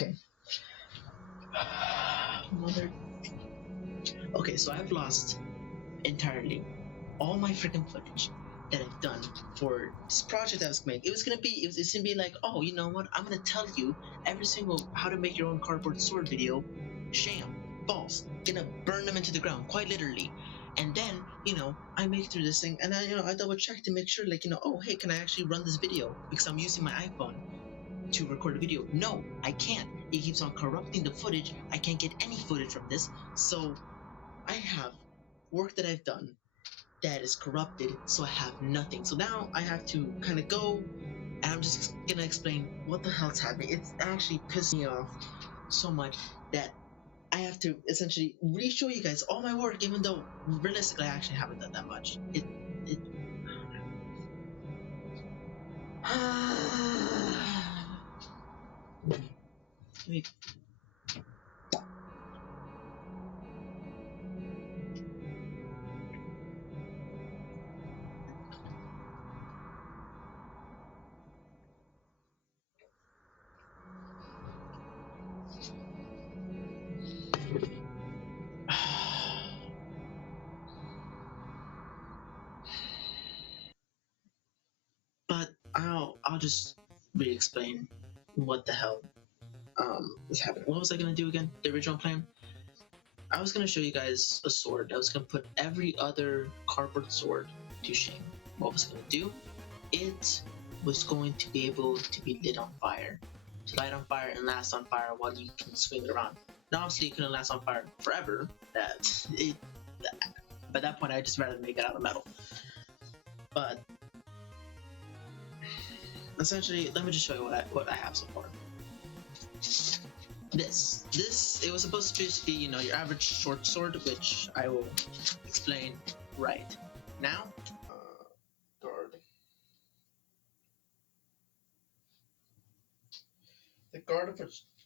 Okay. Mother. Okay, so I've lost entirely all my freaking footage that I've done for this project I was making. It's gonna be like, oh, you know what? I'm gonna tell you every single how to make your own cardboard sword video. Sham, false. Gonna burn them into the ground, quite literally. And then, I make through this thing, and then, I double check to make sure, like, oh, hey, can I actually run this video? Because I'm using my iPhone to record a video. No, I can't. It keeps on corrupting the footage. I can't get any footage from this. So I have work that I've done that is corrupted, so I have nothing. So now I have to kind of go, and I'm just gonna explain what the hell's happening. It's actually pissing me off so much that I have to essentially re-show you guys all my work, even though realistically I actually haven't done that much. Wait. But I'll just re-explain what the hell is happening. What was I gonna do again? The original plan? I was gonna show you guys a sword. I was gonna put every other cardboard sword to shame. What was I gonna do? It was going to be able to be lit on fire. To light on fire and last on fire while you can swing it around. Now obviously it couldn't last on fire forever. By that point I just rather make it out of metal. But essentially, let me just show you what I have so far. This it was supposed to just be, your average short sword, which I will explain right now. Guard. The guard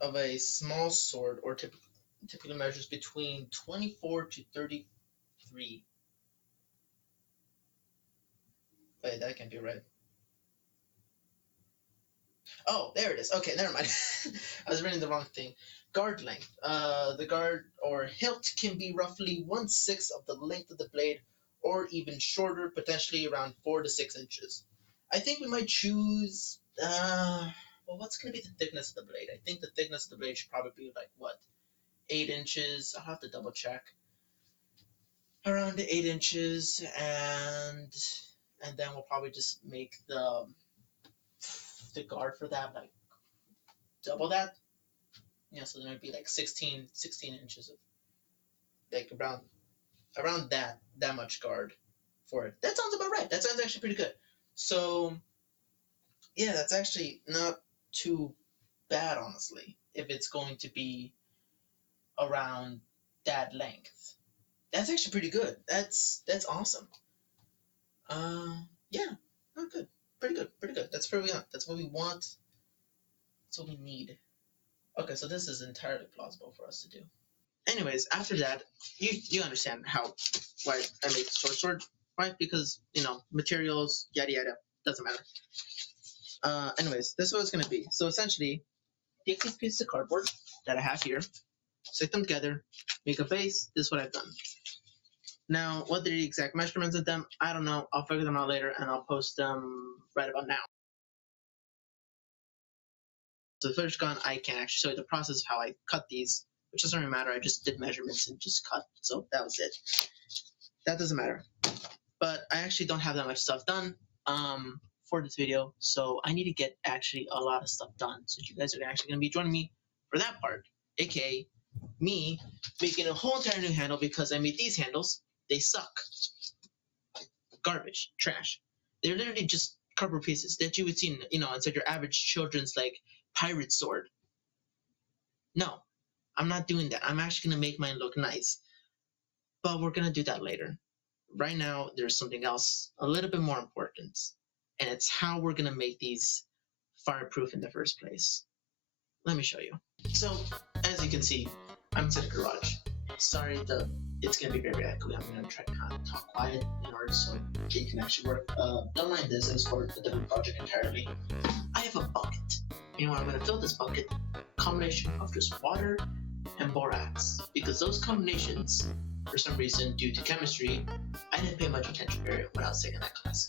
of a small sword, or typically measures between 24 to 33. Wait, that can't be right. Oh, there it is. Okay, never mind. I was reading the wrong thing. Guard length. The guard or hilt can be roughly 1/6 of the length of the blade, or even shorter, potentially around 4 to 6 inches. I think we might choose. Well, what's going to be the thickness of the blade? I think the thickness of the blade should probably be like what, 8 inches. I'll have to double check. Around 8 inches, and then we'll probably just make the guard for that like double that. So then it'd be like 16 inches of, like, around that much guard for it. That sounds about right. That sounds actually pretty good. So yeah, that's actually not too bad, honestly, if it's going to be around that length. That's actually pretty good. That's awesome. Yeah, not good. Pretty good. That's where we are. That's what we want. That's what we need. Okay, so this is entirely plausible for us to do. Anyways, after that, you understand why I make the short sword, right? Because, materials, yada yada, doesn't matter. Anyways, this is what it's gonna be. So essentially, take these pieces of cardboard that I have here, stick them together, make a base. This is what I've done. Now, what are the exact measurements of them? I don't know. I'll figure them out later, and I'll post them right about now. So the footage gone, I can actually show you the process of how I cut these, which doesn't really matter. I just did measurements and just cut. So that was it. That doesn't matter. But I actually don't have that much stuff done for this video, so I need to get actually a lot of stuff done. So you guys are actually going to be joining me for that part, aka me making a whole entire new handle because I made these handles. They suck. Garbage. Trash. They're literally just cardboard pieces that you would see, inside your average children's, like, pirate sword. No, I'm not doing that. I'm actually going to make mine look nice. But we're going to do that later. Right now, there's something else a little bit more important. And it's how we're going to make these fireproof in the first place. Let me show you. So, as you can see, I'm in the garage. Sorry, it's going to be very echoey. I'm going to try to kind of talk quiet in order so it can actually work. Don't mind this, it's for a different project entirely. I have a bucket. You know what, I'm going to fill this bucket combination of just water and borax, because those combinations, for some reason, due to chemistry, I didn't pay much attention to it when I was taking that class.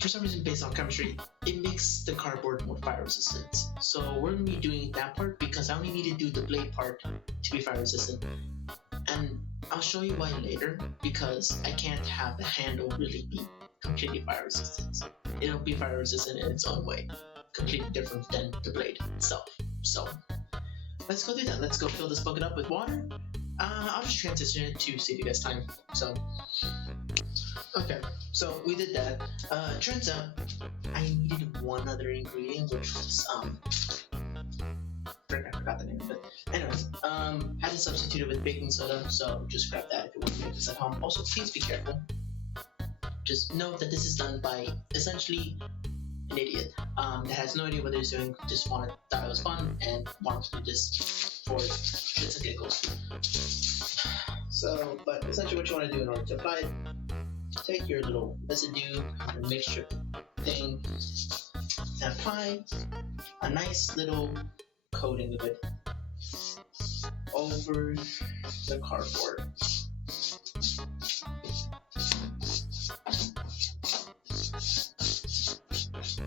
For some reason, based on chemistry, it makes the cardboard more fire resistant. So we're going to be doing that part because I only need to do the blade part to be fire resistant. And I'll show you why later, because I can't have the handle really be completely fire resistant. It'll be fire resistant in its own way, completely different than the blade itself. So let's go do that. Let's go fill this bucket up with water. I'll just transition it to save you guys time. So, okay, so we did that. Turns out I needed one other ingredient, which was I forgot the name of it. Anyways, had to substitute it with baking soda, so just grab that if you want to make this at home. Also, please be careful. Just know that this is done by essentially an idiot that has no idea what they're doing, just thought it was fun and wanted to do this for shits and giggles. So, but essentially what you want to do in order to apply it, take your little residue and mixture thing and apply a nice little coating of it over the cardboard.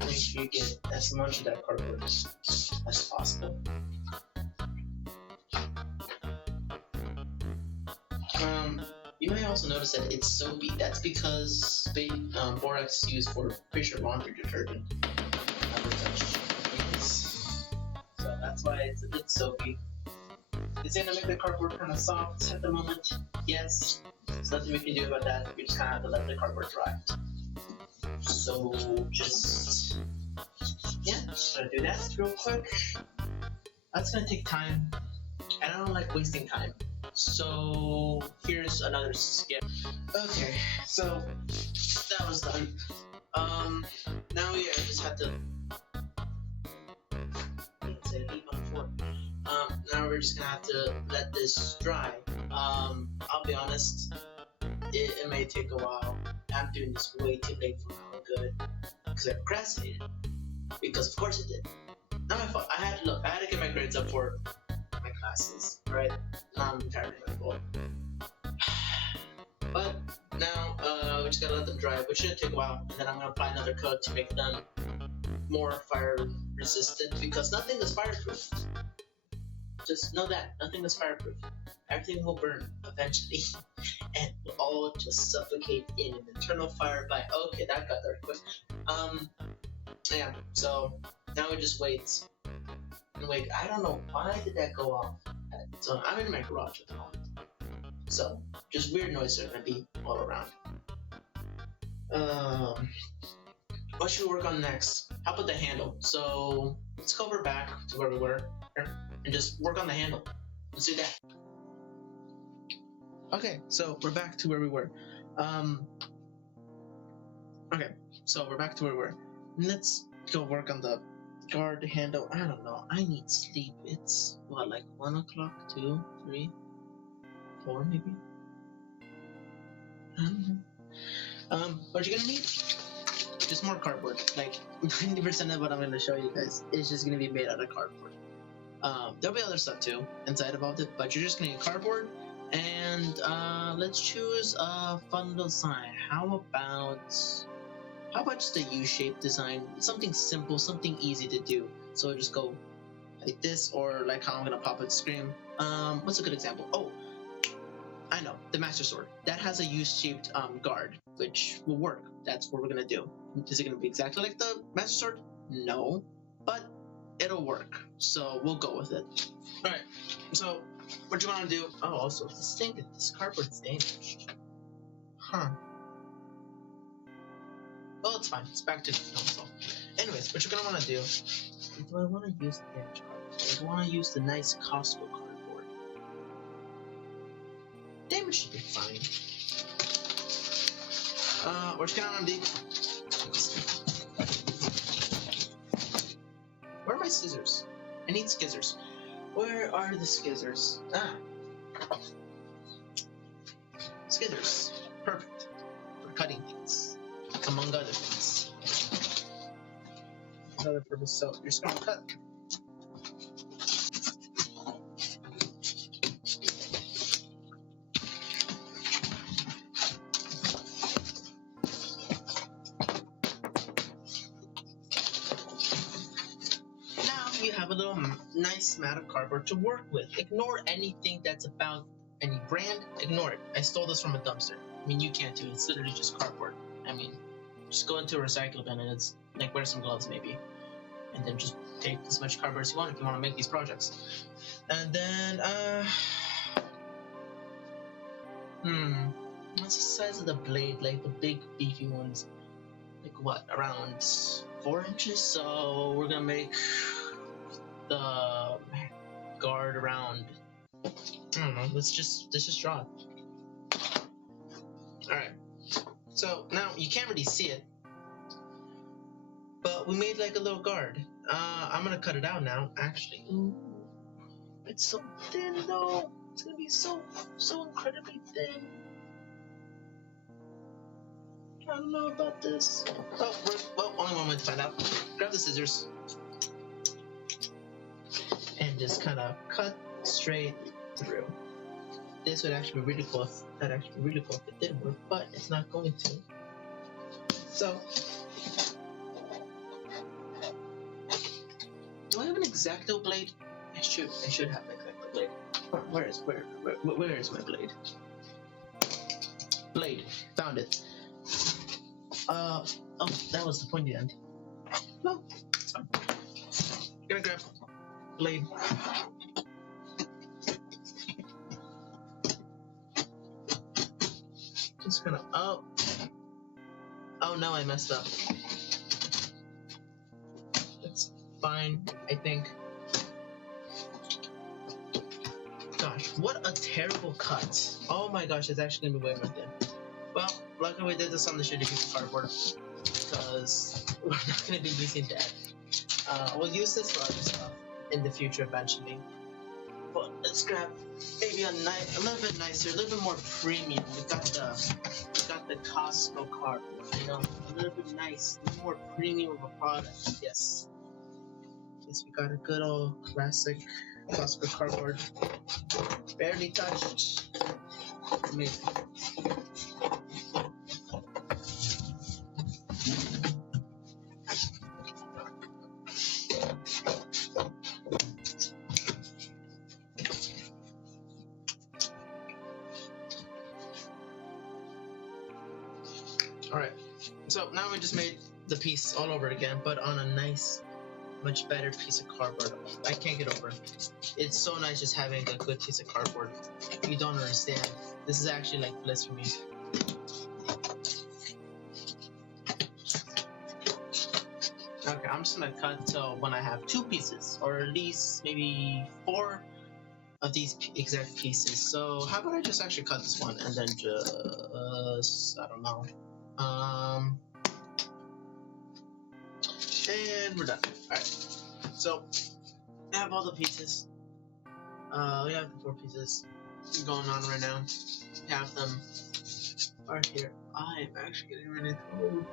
Make sure you get as much of that cardboard as possible. You may also notice that it's soapy. That's because borax is used for pressure laundry detergent. So that's why it's a bit soapy. It's going to make the cardboard kind of soft at the moment. Yes, there's nothing we can do about that. We just kind of have to let the cardboard dry. So just gonna do that real quick. That's gonna take time, and I don't like wasting time. So here's another skip. Okay, so that was done. Now we just have to. Now we're just gonna have to let this dry. I'll be honest, it may take a while. I'm doing this way too late for my own good because I procrastinated. Because of course it did. Not my fault. I had to get my grades up for my classes, right? Now I'm entirely my fault. But now we just gotta let them dry, which should take a while, and then I'm gonna apply another coat to make them more fire resistant because nothing is fireproof. Just know that nothing is fireproof. Everything will burn eventually, and we'll all just suffocate in an eternal fire by. Okay, that got dark quick. Yeah. So now we just wait. And wait. I don't know why did that go off. So I'm in my garage at the moment. So just weird noises are gonna be all around. What should we work on next? How about the handle? So let's go over back to where we were here and just work on the handle. Let's do that. Okay, so we're back to where we were. Okay, so we're back to where we were. Let's go work on the guard handle. I don't know. I need sleep. It's what, like 1 o'clock, 2, 3, 4 maybe? I don't know. What you're gonna need? Just more cardboard. Like 90% of what I'm gonna show you guys is just gonna be made out of cardboard. There'll be other stuff too inside of all of it, but you're just gonna need cardboard. And let's choose a fun little sign. How about just a U-shaped design? Something simple, something easy to do. So I'll just go like this, or like how I'm gonna pop up the screen. What's a good example? Oh, I know, the Master Sword. That has a U-shaped guard, which will work. That's what we're gonna do. Is it gonna be exactly like the Master Sword? No, but it'll work. So we'll go with it. All right. So what you want to do? Oh, also this cardboard's damaged. Huh. Well, it's fine. It's back to normal. Anyways, what you're gonna want to do? Do I want to use the damaged cardboard? Or do I want to use the nice Costco cardboard? Damage should be fine. What you're gonna want to do? Where are my scissors? I need scissors. Where are the scissors? Scissors. Perfect. For cutting things. Among other things. Another purpose. So you're just gonna cut a little nice mat of cardboard to work with. Ignore anything that's about any brand. Ignore it. I stole this from a dumpster. I mean, you can't do it. It's literally just cardboard. I mean, just go into a recycle bin and it's like wear some gloves maybe, and then just take as much cardboard as you want if you want to make these projects. And then what's the size of the blade? Like the big beefy ones, like what, around 4 inches? So we're gonna make the guard around, I don't know, let's just draw it. Alright, so now you can't really see it, but we made like a little guard. I'm gonna cut it out now, actually. Ooh, it's so thin though. It's gonna be so incredibly thin. I don't know about this. Oh, well, only one way to find out. Grab the scissors and just kind of cut straight through. This would actually be really cool if it did work, but it's not going to. So, do I have an X-Acto blade? I should have an X-Acto blade. Where is my blade? Blade, found it. Oh, that was the pointy end. No, it's fine. Gonna grab blade. Just gonna, oh no, I messed up. It's fine, I think. Gosh, what a terrible cut. Oh my gosh, it's actually gonna be way more thin. Well, luckily we did this on the shitty piece of cardboard, because we're not gonna be using that. We'll use this for other stuff in the future eventually. But let's grab maybe a little bit nicer, a little bit more premium. We got the Costco cardboard, you know, a little bit nice, a little more premium of a product. Yes, we got a good old classic Costco cardboard, barely touched. Amazing. Alright, so now we just made the piece all over again, but on a nice, much better piece of cardboard. I can't get over it. It's so nice just having a good piece of cardboard. You don't understand. This is actually like bliss for me. Okay, I'm just gonna cut till when I have 2 pieces, or at least maybe 4 of these exact pieces. So how about I just actually cut this one and then just, I don't know. And we're done. Alright. So, I have all the pieces. We have the 4 pieces going on right now. We have them right here. I'm actually getting really cold.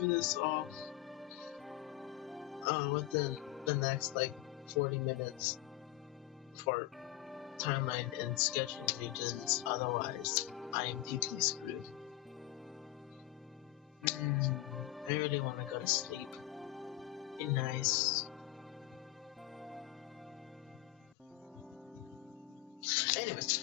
Do this all within the next like 40 minutes for timeline and scheduling regions, otherwise I am deeply screwed. I really want to go to sleep. Be nice. Anyways,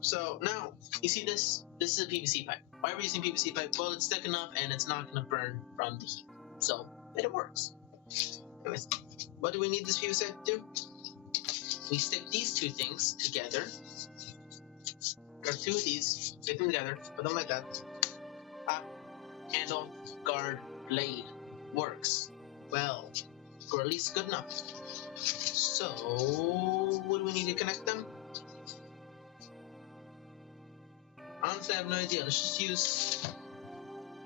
so now you see this is a PVC pipe. Why are we using PVC pipe? Well, it's thick enough and it's not going to burn from the heat, so it works. Anyways, what do we need this PVC to do? We stick these 2 things together. Grab 2 of these, stick them together, put them like that. Handle, guard, blade. Works well, or at least good enough. So, what do we need to connect them? Honestly, I have no idea. Let's just use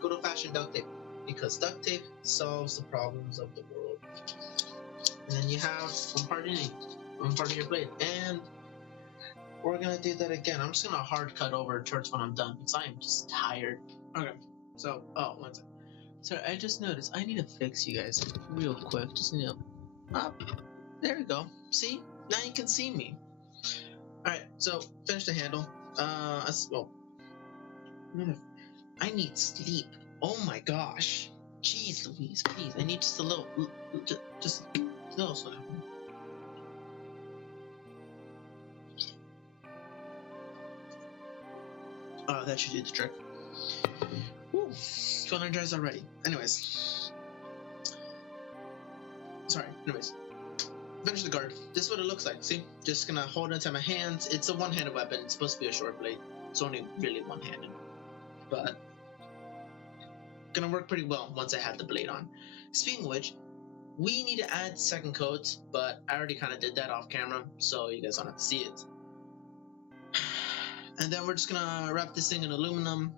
good old-fashioned duct tape, because duct tape solves the problems of the world. And then you have one part of your blade, and we're gonna do that again. I'm just gonna hard cut over towards when I'm done, because I am just tired. Okay, so, one second. Sorry, I just noticed I need to fix you guys real quick. Just need to, there we go. See? Now you can see me. Alright, so finish the handle. Well, I need sleep. Oh my gosh. Jeez Louise, please. I need just a little, just a little sleep. Oh, that should do the trick. Woo, feel energized already. Anyways. Sorry, finish the guard. This is what it looks like. See? Just gonna hold it into my hands. It's a one-handed weapon. It's supposed to be a short blade. It's only really one-handed. But gonna work pretty well once I have the blade on. Speaking of which, we need to add second coat, but I already kind of did that off camera, so you guys don't have to see it. And then we're just gonna wrap this thing in aluminum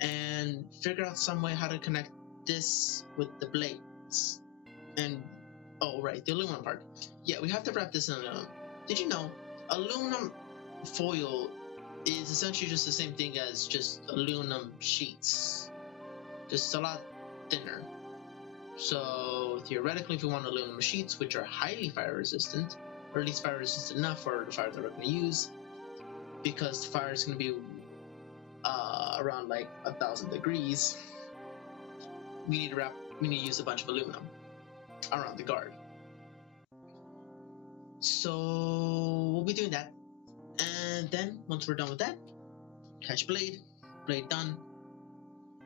and figure out some way how to connect this with the blades. And oh right, the aluminum part. Yeah, we have to wrap this in aluminum. Did you know aluminum foil is essentially just the same thing as just aluminum sheets, just a lot thinner. So theoretically, if you want aluminum sheets, which are highly fire resistant, or at least fire resistant enough for the fire that we're going to use, because the fire is going to be around like 1,000 degrees, we need to use a bunch of aluminum around the guard. So we'll be doing that, and then once we're done with that, catch blade done,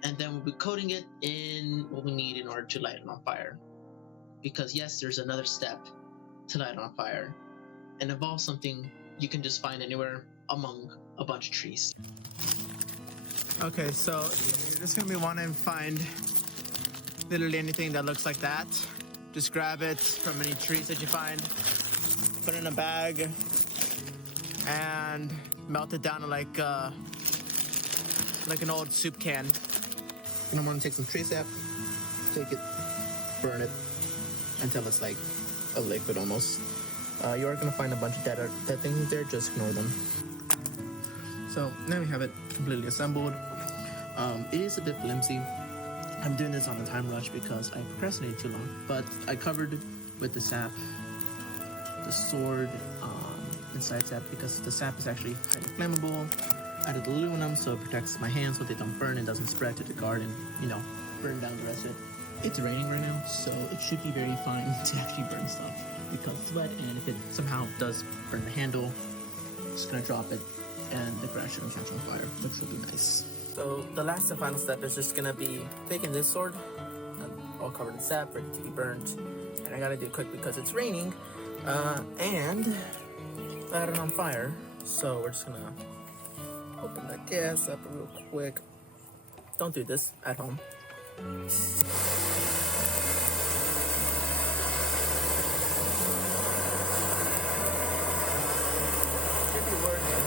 and then we'll be coating it in what we need in order to light it on fire. Because yes, there's another step to light it on fire, and involves something you can just find anywhere among a bunch of trees. Okay, so you're just gonna be wanting to find literally anything that looks like that. Just grab it from any trees that you find, put it in a bag, and melt it down to like an old soup can. And I'm gonna take some tree sap, take it, burn it until it's like a liquid almost. You are gonna find a bunch of dead things there, just ignore them. So now we have it completely assembled. It is a bit flimsy. I'm doing this on a time rush because I procrastinated too long, but I covered with the sap, the sword, inside sap, because the sap is actually highly flammable. Added aluminum so it protects my hands so they don't burn and doesn't spread to the guard and, burn down the rest of it. It's raining right now, so it should be very fine to actually burn stuff because it's wet, and if it somehow does burn the handle, just gonna drop it and the grass shouldn't catch on fire, which would be nice. So the last and final step is just gonna be taking this sword, all covered in sap, ready to be burnt, and I gotta do it quick because it's raining, and light it on fire. So we're just gonna open the gas up real quick. Don't do this at home. Should be working.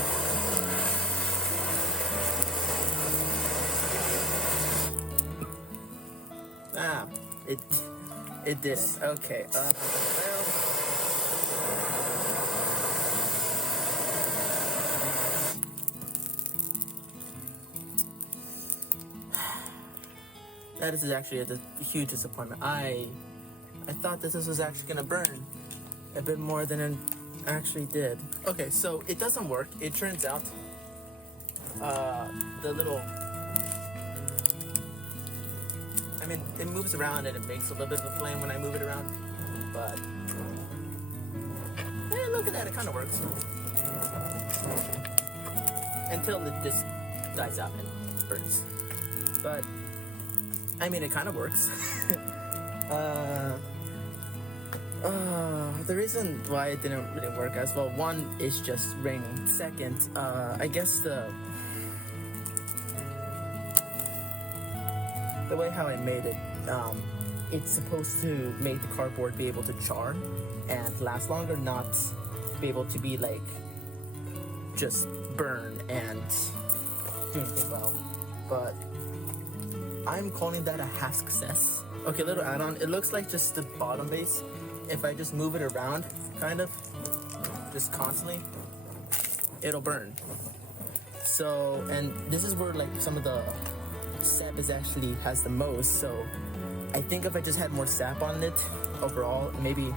It did. Okay. Well. That is actually a huge disappointment. I thought that this was actually gonna burn a bit more than it actually did. Okay, so it doesn't work. It turns out the little, it moves around and it makes a little bit of a flame when I move it around, but look at that, it kind of works until it just dies out and burns. But it kind of works. The reason why it didn't really work as well, one, is just raining. Second, I guess the way how I made it, it's supposed to make the cardboard be able to char and last longer, not be able to be like just burn and do anything well. But I'm calling that a half success. Okay, little add-on. It looks like just the bottom base. If I just move it around, kind of, just constantly, it'll burn. So, and this is where like some of the sap actually has the most. So, I think if I just had more sap on it overall, maybe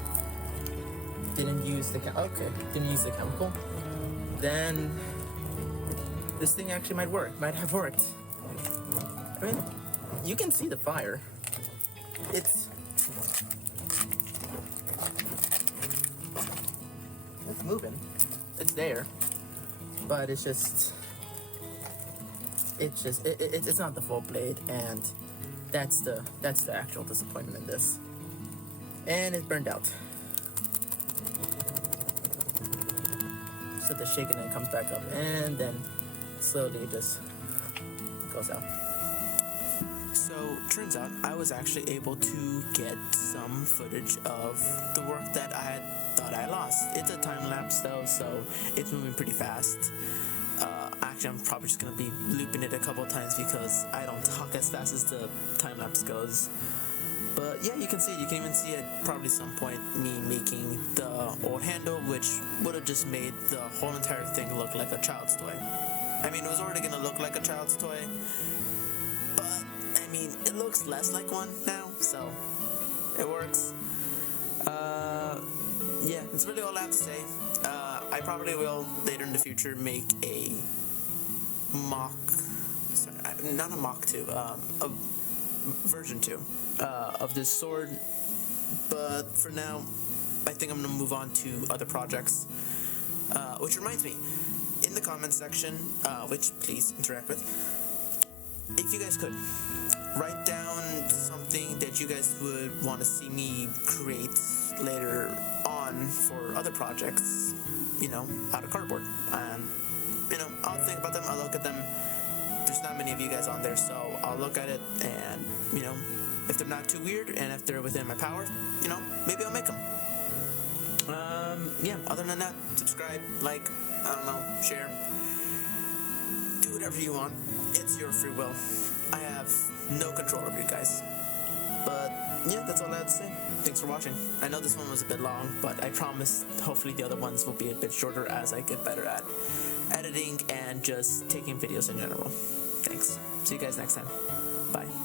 didn't use the chemical, then this thing actually might have worked. I mean, you can see the fire. It's moving. It's there, but it's not the full blade, and that's the actual disappointment in this. And it burned out. So the shaking and comes back up, and then slowly it just goes out. So turns out I was actually able to get some footage of the work that I had thought I lost. It's a time lapse though, so it's moving pretty fast. Actually, I'm probably just gonna be looping it a couple of times because I don't talk as fast as the time lapse goes. But yeah, you can see it. You can even see at probably some point me making the old handle, which would have just made the whole entire thing look like a child's toy. I mean, it was already gonna look like a child's toy, but I mean, it looks less like one now, so it works. Yeah, that's really all I have to say. I probably will later in the future make a mock, sorry, not a mock 2, a version 2 of this sword, but for now, I think I'm gonna move on to other projects. Which reminds me, in the comments section, which please interact with, if you guys could, write down something that you guys would want to see me create later on for other projects, out of cardboard. And, I'll think about them, I'll look at them. There's not many of you guys on there, so I'll look at it, and, if they're not too weird, and if they're within my power, maybe I'll make them. Yeah, other than that, subscribe, like, I don't know, share. Do whatever you want. It's your free will. I have no control over you guys. But yeah, that's all I have to say. Thanks for watching. I know this one was a bit long, but I promise hopefully the other ones will be a bit shorter as I get better at editing and just taking videos in general. Thanks. See you guys next time. Bye.